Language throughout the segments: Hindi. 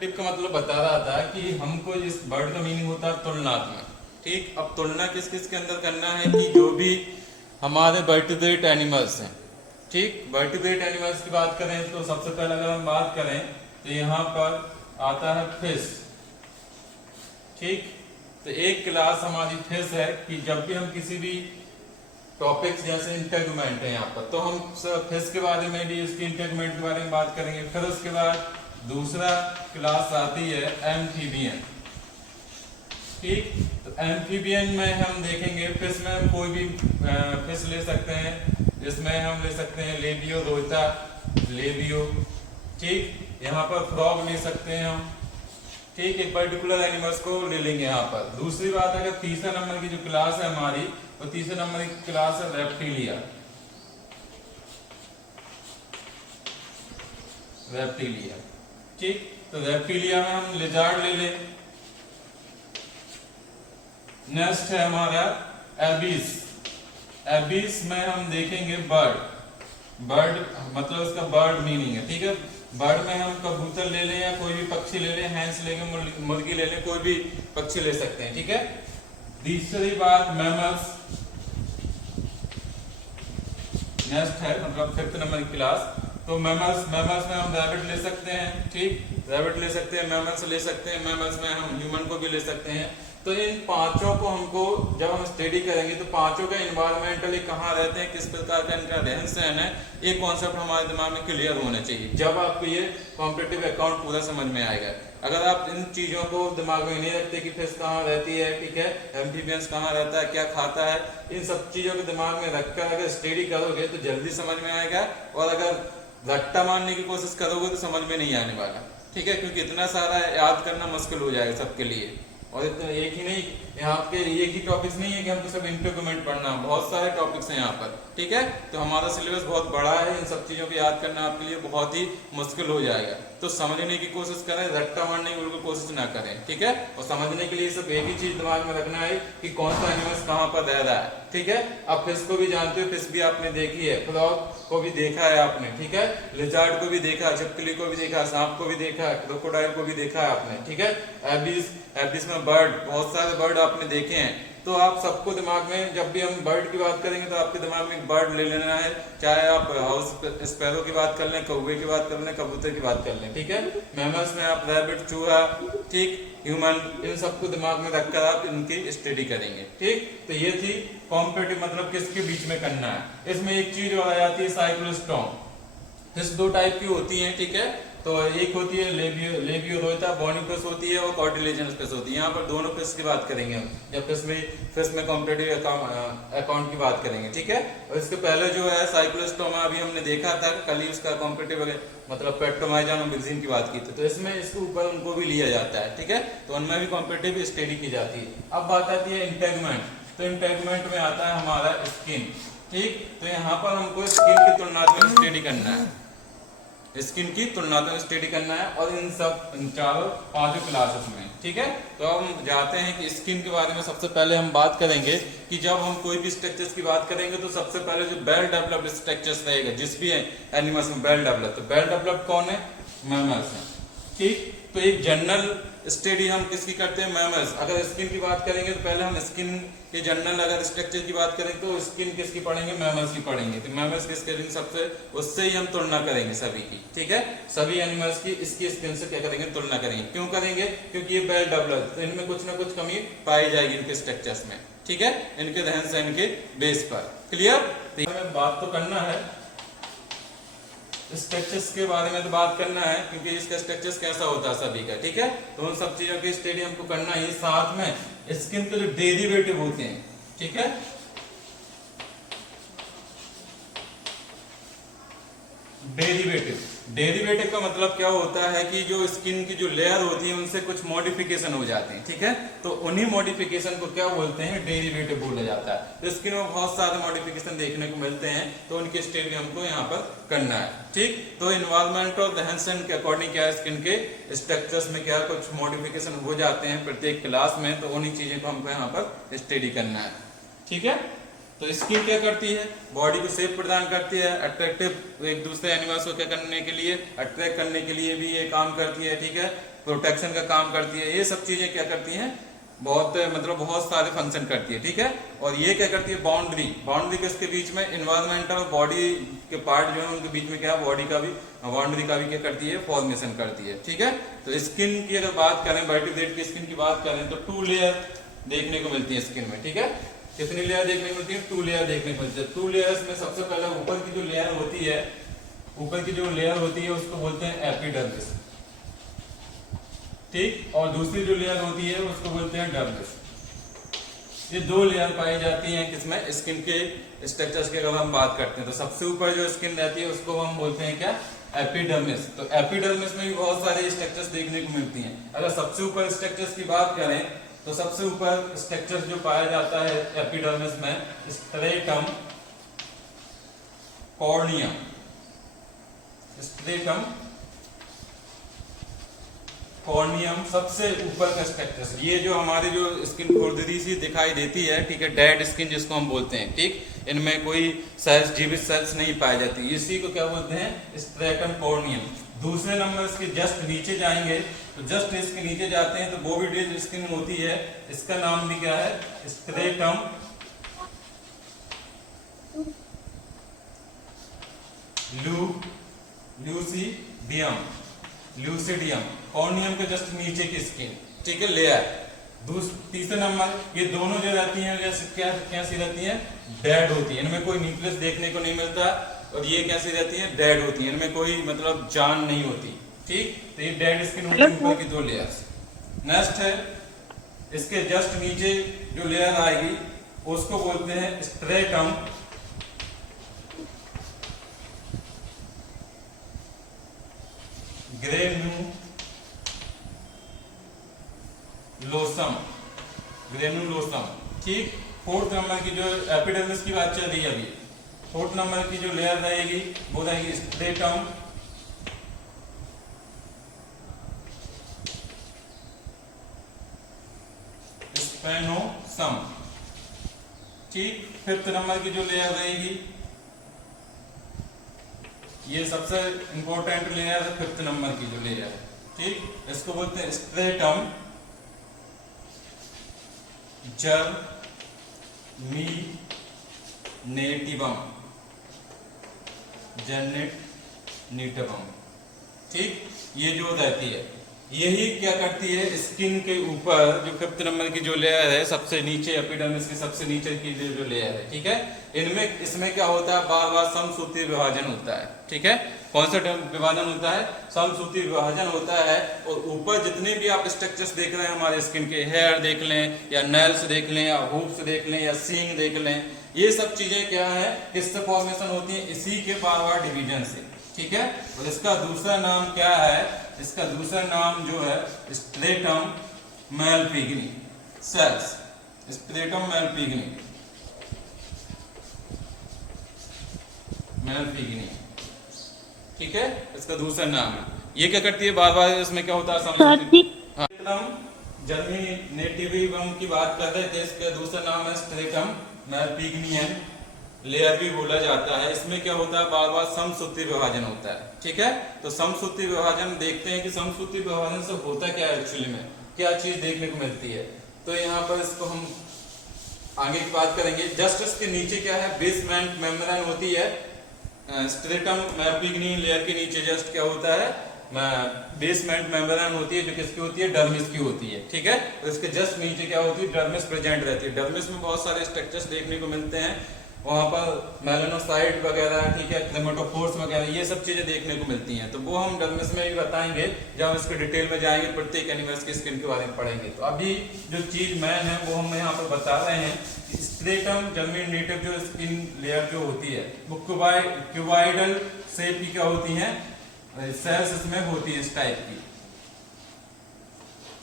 टिप का मतलब बता रहा था कि हमको इस वर्ड का मीनिंग होता है तुलनात्मक। ठीक, अब तुलना किस किस के अंदर करना है कि जो भी हमारे वर्टिब्रेट एनिमल्स हैं। ठीक, वर्टिब्रेट एनिमल्स की बात करें तो सबसे पहले अगर हम बात करें तो यहाँ पर आता है फिश। ठीक, तो एक क्लास हमारी फिश है कि जब भी हम किसी भी टॉपिक्स जैसे इंटेगुमेंट है यहाँ पर तो हम फिश के बारे में भी इसकी इंटेगुमेंट के बारे में बात करेंगे। फिर उसके बाद दूसरा क्लास आती है एम्फीबियन। ठीक, तो एम्फीबियन में हम देखेंगे फिश में हम कोई भी फिश ले सकते हैं। इसमें हम ले सकते हैं लेबियो रोटा, लेबियो। ठीक, यहाँ पर फ्रॉग ले सकते हैं हम। ठीक, एक पर्टिकुलर एनिमल्स को ले लेंगे यहाँ पर। दूसरी बात अगर तीसरा नंबर की जो क्लास है हमारी, तो तीसरे नंबर की क्लास है रेप्टिलिया। रेप्टिलिया, ठीक, तो रेप्टिलिया में हम लिजार्ड ले लें। नेक्स्ट है हमारा एबिस। एबिस में हम देखेंगे बर्ड। बर्ड मतलब उसका बर्ड मीनिंग है। ठीक है, बर्ड में हम कबूतर ले लें या कोई भी पक्षी ले लें, हैंस लेंगे, मुर्गी ले लें, कोई भी पक्षी ले सकते हैं। ठीक है, तीसरी बात मैमल्स। नेक्स्ट है मतलब फिफ्थ नंबर की क्लास, तो मैमल्स में हम रैबिट ले सकते हैं। ठीक, रैबिट ले सकते हैं, मैमल्स ले सकते हैं, मैमल्स में हम ह्यूमन को भी ले सकते हैं। तो इन पांचों को हमको जब हम स्टडी करेंगे तो पांचों का इन्वायरमेंटली कहाँ रहते हैं, किस प्रकार का इनका रहन सहन है, ये कॉन्सेप्ट हमारे दिमाग में क्लियर होना चाहिए जब आपको ये कॉम्पिटिटिव अकाउंट पूरा समझ में आएगा। अगर आप इन चीजों को दिमाग में नहीं रखते कि फिश कहाँ रहती है, ठीक है, एम्फीबियंस कहाँ रहता है, क्या खाता है, इन सब चीजों को दिमाग में रखकर अगर स्टडी करोगे तो जल्दी समझ में आएगा। और अगर रट्टा मारने की कोशिश करोगे तो समझ में नहीं आने वाला। ठीक है, क्योंकि इतना सारा याद करना मुश्किल हो जाएगा सबके लिए। और इतना एक ही नहीं, यहाँ के एक ही टॉपिक्स नहीं है कि हमको सब इंटरकमेंट पढ़ना, बहुत सारे टॉपिक्स हैं यहाँ पर। ठीक है, तो हमारा सिलेबस बहुत बड़ा है, इन सब चीजों को याद करना आपके लिए बहुत ही मुश्किल हो जाएगा। तो समझने की कोशिश करें, रट्टा मारने की बिल्कुल कोशिश ना करें। ठीक है, और समझने के लिए सब एक ही चीज दिमाग में रखना है कि कौन सा एनिमल्स कहाँ पर रह रहा है। ठीक है, आप फिश को भी जानते हो, फिश भी आपने देखी है, फ्रॉग को भी देखा है आपने। ठीक है, लिजार्ड को भी देखा है, छिपकली को भी देखा है, सांप को भी देखा है, क्रोकोडाइल को भी देखा है आपने। ठीक है, एबिस में बर्ड, बहुत सारे बर्ड आपने देखे हैं। तो आप सबको दिमाग में, जब भी हम बर्ड की बात करेंगे तो आपके दिमाग में एक बर्ड ले लेना है, चाहे आप हाउस स्पैरो की बात कर लें, कौवे की बात कर लें, कबूतर की बात कर लें। ठीक है, मैमल्स में आप रैबिट, चूहा, ठीक, ह्यूमन, इन सबको दिमाग में रखकर आप इनकी स्टडी करेंगे। ठीक, तो ये थी कॉम्पिटिटिव मतलब किसके बीच में करना है। इसमें एक चीज और आ जाती है साइक्लोस्टॉम। फिश दो टाइप की होती हैं। ठीक है, तो एक होती है लेबियो रोटा, बॉनी फिश होती है, और कार्टिलेजिनस फिश होती है। यहाँ पर दोनों फिश की बात करेंगे हम जब फिश में कॉम्पिटिटिव अकाउंट की बात करेंगे। ठीक है, और इसके पहले जो है साइक्लोस्टोमा अभी हमने देखा था कल ही, उसका कॉम्पिटिटिव मतलब पेट्रोमाइजन और मिक्सिन की बात की थी, तो इसमें इसके ऊपर उनको भी लिया जाता है। ठीक है, तो उनमें भी कॉम्पिटिटिव स्टडी की जाती है। अब बात आती है इंटेगमेंट। तो इंटेगमेंट में आता है हमारा स्किन। ठीक, तो यहाँ पर हमको स्किन की तुलनात्मक स्टडी करना है, स्किन की तुलनात्मक स्टडी करना है, और इन सब चारों पांचों क्लासेस में। ठीक है, तो हम जाते हैं कि स्किन के बारे में सबसे पहले हम बात करेंगे कि जब हम कोई भी स्ट्रक्चर्स की बात करेंगे तो सबसे पहले जो वेल डेवलप्ड स्ट्रक्चर्स रहेगा जिस भी एनिमल्स में वेल डेवलप्ड, तो वेल डेवलप्ड कौन है, मैमल्स हैं। ठीक, तो एक जनरल स्टडी हम किसकी करते हैं, मैमल्स। अगर स्किन की बात करेंगे तो पहले हम स्किन के जनरल अगर स्ट्रक्चर की बात करें तो स्किन किसकी पढ़ेंगे, मैमल्स की पढ़ेंगे। तो मैमल्स की स्किन सबसे, उससे ही हम तुलना करेंगे सभी की। ठीक है, सभी एनिमल्स की इसकी स्किन से क्या करेंगे, तुलना करेंगे। क्यों करेंगे, क्योंकि ये वेल डेवलप्ड, तो इनमें कुछ ना कुछ कमी पाई जाएगी इनके स्ट्रक्चर्स में। ठीक है, इनके रहन सहन के बेस पर। क्लियर, हमें बात तो करना है स्ट्रक्चर्स के बारे में, तो बात करना है क्योंकि इसका स्ट्रक्चर्स कैसा होता है सभी का। ठीक है, तो उन सब चीजों की स्टडी हमको करना है, साथ में स्किन के जो डेरिवेटिव होते हैं। ठीक है, डेरिवेटिव का मतलब क्या होता है कि जो स्किन की जो लेयर होती है उनसे कुछ मॉडिफिकेशन हो जाते हैं। ठीक है, तो उन्हीं मॉडिफिकेशन को क्या बोलते हैं, डेरिवेटिव बोला जाता है। तो स्किन में बहुत सारे मॉडिफिकेशन देखने को मिलते हैं, तो उनकी स्टडी हमको यहाँ पर करना है। ठीक, तो इन्वायरमेंट और रहन सहन के अकॉर्डिंग क्या है, स्किन के स्ट्रक्चर्स में क्या कुछ मॉडिफिकेशन हो जाते हैं प्रत्येक क्लास में, तो उन्हीं चीजों को हमको यहाँ पर स्टडी करना है। ठीक है, तो स्किन क्या करती है, बॉडी को शेप प्रदान करती है, अट्रैक्टिव एक दूसरे एनिमल्स को क्या करने के लिए, अट्रैक्ट करने के लिए भी ये काम करती है। ठीक है, प्रोटेक्शन का काम करती है, ये सब चीजें क्या करती हैं, बहुत सारे फंक्शन करती है, ठीक है। और ये क्या करती है, बाउंड्री किसके बीच में, इन्वायरमेंटल और बॉडी के पार्ट जो है उनके बीच में क्या है, बॉडी का भी बाउंड्री का भी क्या करती है, फॉर्मेशन करती है, ठीक है। तो स्किन की अगर बात करें, वर्टिब्रेट की स्किन की बात करें तो 2 लेयर देखने को मिलती है स्किन में, ठीक है। कितनी लेयर देखने को मिलती है, 2 लेयर देखने को मिलती है। 2 लेयर्स में सबसे पहले ऊपर की जो लेयर होती है, उसको बोलते हैं एपिडर्मिस, ठीक। और दूसरी जो लेयर होती है उसको बोलते हैं डर्मिस। ये 2 लेयर पाई जाती हैं किसमें, स्किन के स्ट्रक्चर्स की अगर हम बात करते हैं तो सबसे ऊपर जो स्किन रहती है उसको हम बोलते हैं क्या, एपिडर्मिस। तो एपिडर्मिस में भी बहुत सारे स्ट्रक्चर्स देखने को मिलती हैं। अगर सबसे ऊपर स्ट्रक्चर्स की बात करें तो सबसे ऊपर स्ट्रक्चर जो पाया जाता है एपिडर्मिस में, स्ट्रेटम कॉर्नियम, स्ट्रेटम कॉर्नियम सबसे ऊपर का स्ट्रक्चर। ये जो हमारी जो स्किन खुरदरी सी दिखाई देती है, ठीक है, डेड स्किन जिसको हम बोलते हैं, ठीक, इनमें कोई सेल्स, जीवित सेल्स नहीं पाई जाती, इसी को क्या बोलते हैं, स्ट्रेटम कॉर्नियम। दूसरे नंबर इसके जस्ट नीचे जाएंगे तो जस्ट इसके नीचे जाते हैं तो बोविड जो स्किन होती है, इसका नाम भी क्या है, स्ट्रेटम ल्यूसिडियम, कॉर्नियम के जस्ट नीचे की स्किन, ठीक है, लेयर। तीसरे नंबर ये दोनों जो रहती हैं जैसे कैसी रहती हैं, डेड होती है, इनमें कोई न्यूक्लियस देखने को नहीं मिलता। और ये कैसी रहती है, डेड होती है, इनमें कोई मतलब जान नहीं होती, ठीक। तो ये डेड स्किन होती है ऊपर की 2 लेयर्स। नेक्स्ट है इसके जस्ट नीचे जो लेयर आएगी उसको बोलते हैं स्ट्रेटम ग्रेनुलोसम, ठीक। 4th नंबर की जो एपिडर्मिस की बात चल रही है अभी, 4th नंबर की जो लेयर रहेगी वो रहेगी स्ट्रेटम स्पेनोसम, ठीक। 5th नंबर की जो लेयर रहेगी, ये सबसे इंपॉर्टेंट लेयर है 5th नंबर की जो लेयर है, ठीक, इसको बोलते हैं स्ट्रेटम जर्मिनेटिवम, ठीक। ये जो रहती है यही क्या करती है, स्किन के ऊपर जो 5th नंबर की जो लेयर है, सबसे नीचे एपिडर्मिस की सबसे नीचे की जो लेयर है, ठीक है, इसमें क्या होता है, बार बार समसूत्री विभाजन होता है, ठीक है। कौन सा विभाजन होता है, समसूत्री विभाजन होता है। और ऊपर जितने भी आप स्ट्रक्चर्स देख रहे हैं हमारे स्किन के, हेयर देख लें या नेल्स देख लें या हूफ्स देख लें या सींग देख लें, ये सब चीजें क्या है, किससे फॉर्मेशन होती है, इसी के बार बार डिवीजन से, ठीक है। और इसका दूसरा नाम क्या है, इसका दूसरा नाम जो है स्ट्रेटम मैलपिग्नी सेल्स, स्ट्रेटम मैलपिग्नी, ठीक है, इसका दूसरा नाम है। ये क्या करती है, बार बार इसमें क्या होता है, जर्मिनेटिवम की बात कर रहे थे, इसका दूसरा नाम है स्ट्रेटम मैलपिग्नियम, लेयर भी बोला जाता है। इसमें क्या होता है, बार बार समसूत्री विभाजन होता है, ठीक है। तो समसूत्री विभाजन देखते हैं कि समसूत्री विभाजन से होता क्या है, एक्चुअली में क्या चीज देखने को मिलती है। तो यहाँ पर इसको हम आगे की बात करेंगे। जस्ट इसके नीचे क्या है, बेसमेंट मेम्ब्रेन होती है, स्ट्रेटम मैलपिग्नी लेयर के नीचे जस्ट क्या होता है, बेसमेंट मेम्ब्रेन होती है, जो किसकी होती है, डर्मिस की होती है, ठीक है। तो इसके जस्ट नीचे क्या होती है, डर्मिस प्रेजेंट रहती है। डर्मिस में बहुत सारे स्ट्रक्चर्स देखने को मिलते हैं, वहां पर मेलानोसाइट वगैरह, ठीक है, क्रोमेटोफोर्स वगैरह, ये सब चीजें देखने को मिलती हैं। तो वो हम डर्मिस में भी बताएंगे जब हम इसके डिटेल में जाएंगे, प्रत्येक एनिमल्स की स्किन के बारे में पढ़ेंगे। तो अभी जो चीज मैन है वो हम यहाँ पर बता रहे हैं, स्ट्रेटम जर्मिनेटिव जो स्किन लेयर जो होती है वो क्यूबाइडल शेप की क्या होती है, सेल्स इसमें होती है इस टाइप की,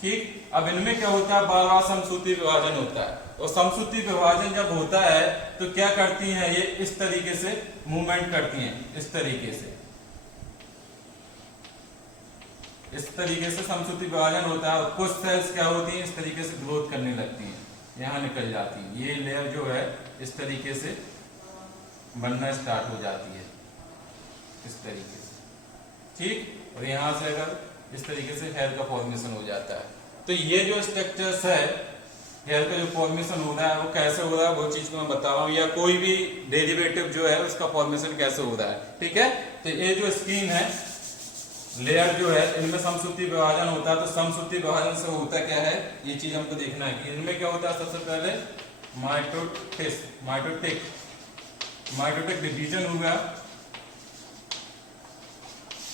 ठीक। अब इनमें क्या होता है, बार बार समसूत्री विभाजन होता है। और समसूत्री विभाजन जब होता है तो क्या करती हैं, ये इस तरीके से मूवमेंट करती हैं, इस तरीके से समसूत्री विभाजन होता है। और कुछ सेल्स क्या होती हैं, इस तरीके से ग्रोथ करने लगती हैं, यहाँ निकल जाती है, ये लेयर जो है इस तरीके से बनना स्टार्ट हो जाती है, इस तरीके से, ठीक। और यहाँ से अगर इस तरीके से हेयर का फॉर्मेशन हो जाता है। तो ये जो स्ट्रक्चर्स है हेयर का जो फॉर्मेशन हो रहा है वो कैसे हो रहा है वो चीज को मैं बता रहा हूँ, या कोई भी डेरिवेटिव जो है उसका फॉर्मेशन कैसे हो रहा है। ठीक है, तो ये जो स्किन है लेयर जो है इनमें समसूत्री विभाजन होता है। तो समसूत्री विभाजन से होता क्या है ये चीज हमको देखना है कि इनमें क्या होता है। सबसे पहले माइटोटिक डिवीजन हुआ।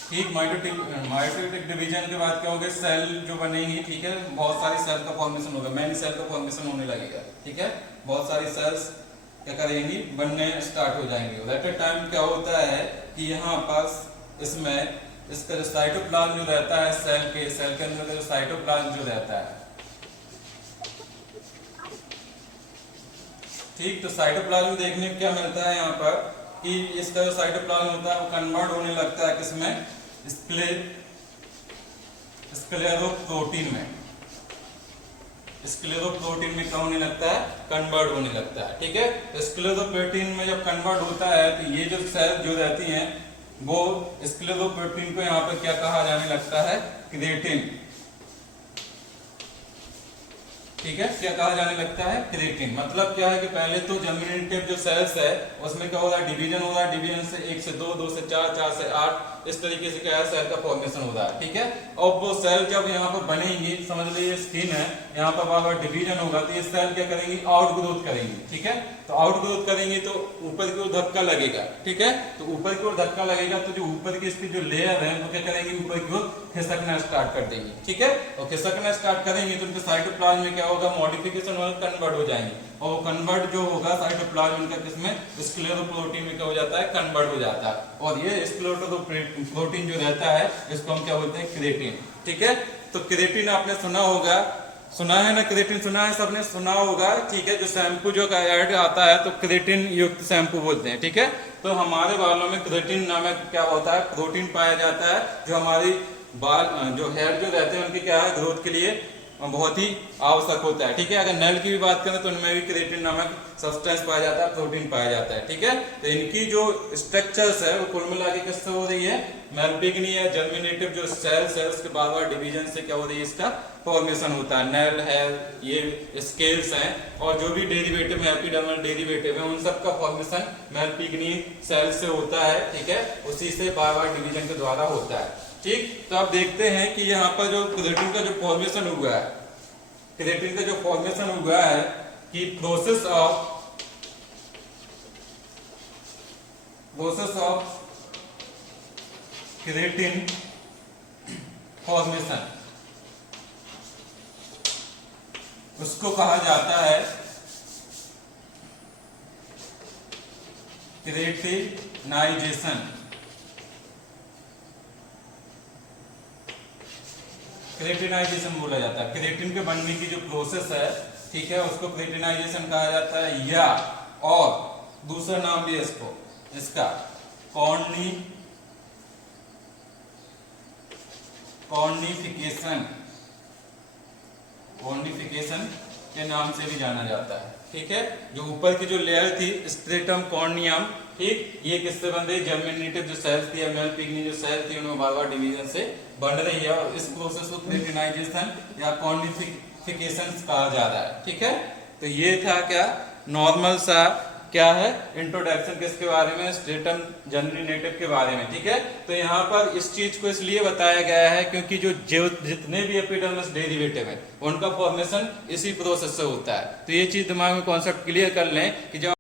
ठीक, माइटोटिक डिवीजन के बाद क्या होगा, सेल जो बनेंगी। ठीक है, बहुत सारी सेल का फॉर्मेशन होगा, मैनी सेल का फॉर्मेशन होने लगेगा। ठीक है, बहुत सारी सेल्स क्या करेंगी, बनने स्टार्ट हो जाएंगी। एट ए टाइम क्या होता है कि यहाँ पास इसमें इसका जो साइटोप्लाज्म जो रहता है सेल के अंदर जो साइटोप्लाज्म जो रहता है। ठीक, तो साइटोप्लाज्म देखने को क्या मिलता है यहाँ पर कि इसका जो साइटोप्लाज्म होता है वो कन्वर्ट होने लगता है किसमें, स्क्लेरोप्रोटीन में। स्क्लेरोप्रोटीन में क्या होने लगता है, कन्वर्ट होने लगता है। ठीक है, तो स्क्लेरोप्रोटीन में जब कन्वर्ट होता है तो ये जो सेल जो रहती हैं वो स्क्लेरोप्रोटीन को यहाँ पर क्या कहा जाने लगता है, क्रिएटिन। ठीक है, क्या कहा जाने लगता है, क्रिएटिन। मतलब क्या है कि पहले तो जर्मिनेटिव जो सेल्स है उसमें क्या हो रहा है, डिवीजन हो रहा है। डिवीजन से 1 से 2, 2 से 4, 4 से 8, इस तरीके से क्या है सेल का फॉर्मेशन हो रहा है। ठीक है, और वो सेल जब यहाँ पर बनेंगी, समझ लीजिए स्किन है, यहाँ पर बार बार डिवीजन होगा तो ये सेल क्या करेंगी, आउट ग्रोथ करेंगी। ठीक है, तो आउट ग्रोथ करेंगे तो ऊपर की ओर धक्का लगेगा। ठीक है, तो ऊपर की ओर धक्का लगेगा तो जो ऊपर की इसकी जो लेयर है वो क्या करेंगी, ऊपर की ओर खिसकना स्टार्ट कर देंगी। ठीक है, और खिसकना स्टार्ट करेंगे तो उनके साइटोप्लाज्म में क्या होगा, मॉडिफिकेशन और कन्वर्ट हो जाएंगे। और वो कन्वर्ट जो होगा साइटोप्लाज्म उनका किसमें, स्क्लेरोप्रोटीन में क्या हो जाता है, कन्वर्ट हो जाता है। और ये स्क्लेरोप्रोटीन जो रहता है इसको हम क्या बोलते हैं, क्रिएटिन। ठीक है, तो क्रिएटिन आपने सुना है ना, क्रिएटिन सुना है, सबने सुना होगा। ठीक है, जो शैम्पू जो ऐड आता है तो क्रिएटिन युक्त शैम्पू बोलते हैं। ठीक है, तो हमारे बालों में क्रिएटिन नामक क्या होता है, प्रोटीन पाया जाता है जो हमारी बाल जो हेयर जो रहते हैं उनके क्या है, ग्रोथ के लिए बहुत ही आवश्यक होता है। ठीक है, अगर नल की भी बात करें तो उनमें भी क्रिएटिन नामक सब्सटेंस पाया जाता है, प्रोटीन पाया जाता है। ठीक है, तो इनकी जो स्ट्रक्चर्स है वो कुल मिला के किससे हो रही है, मेलपिग्नी या जर्मिनेटिव जो सेल्स के बार बार डिवीजन से क्या हो रही है, इसका फॉर्मेशन होता है। नल है, ये स्केल्स हैं, और जो भी डेरिवेटिव है, एपिडर्मल डेरिवेटिव है, उन सब का फॉर्मेशन मेलपिग्नी सेल से होता है। ठीक है, उसी से बार बार डिवीजन के द्वारा होता है। ठीक, तो आप देखते हैं कि यहाँ पर जो क्रिएटिन का जो फॉर्मेशन हुआ है, क्रिएटिन का जो फॉर्मेशन हुआ है कि प्रोसेस ऑफ क्रिएटिन फॉर्मेशन, उसको कहा जाता है क्रिएटिनाइजेशन। क्रिएटिनाइजेशन बोला जाता है। क्रिएटिन के बनने की जो प्रोसेस है, ठीक है, उसको क्रिएटिनाइजेशन कहा जाता है, या और दूसरा नाम भी है इसका कॉर्निफिकेशन के नाम से भी जाना जाता है। ठीक है, जो ऊपर की जो लेयर थी स्ट्रेटम कॉर्नियम, ठीक, ये किससे बन रही, जर्मिनेटिव जो सेल्स थी, मेलपिग्नी जो सेल थी, उनमें बार बार डिवीजन से बन रही है, और इस प्रोसेस को क्रिएटिनाइजेशन या कॉर्निफिकेशन कहा जा रहा है। ठीक है, तो ये था क्या, नॉर्मल सा क्या है इंट्रोडक्शन किसके बारे में, स्ट्रेटम जर्मिनेटिव के बारे में। ठीक है, तो यहाँ पर इस चीज को इसलिए बताया गया है क्योंकि जो जितने भी एपिडर्मिस डेरिवेटिव है उनका फॉर्मेशन इसी प्रोसेस से होता है। तो ये चीज दिमाग में कॉन्सेप्ट क्लियर कर लें कि जब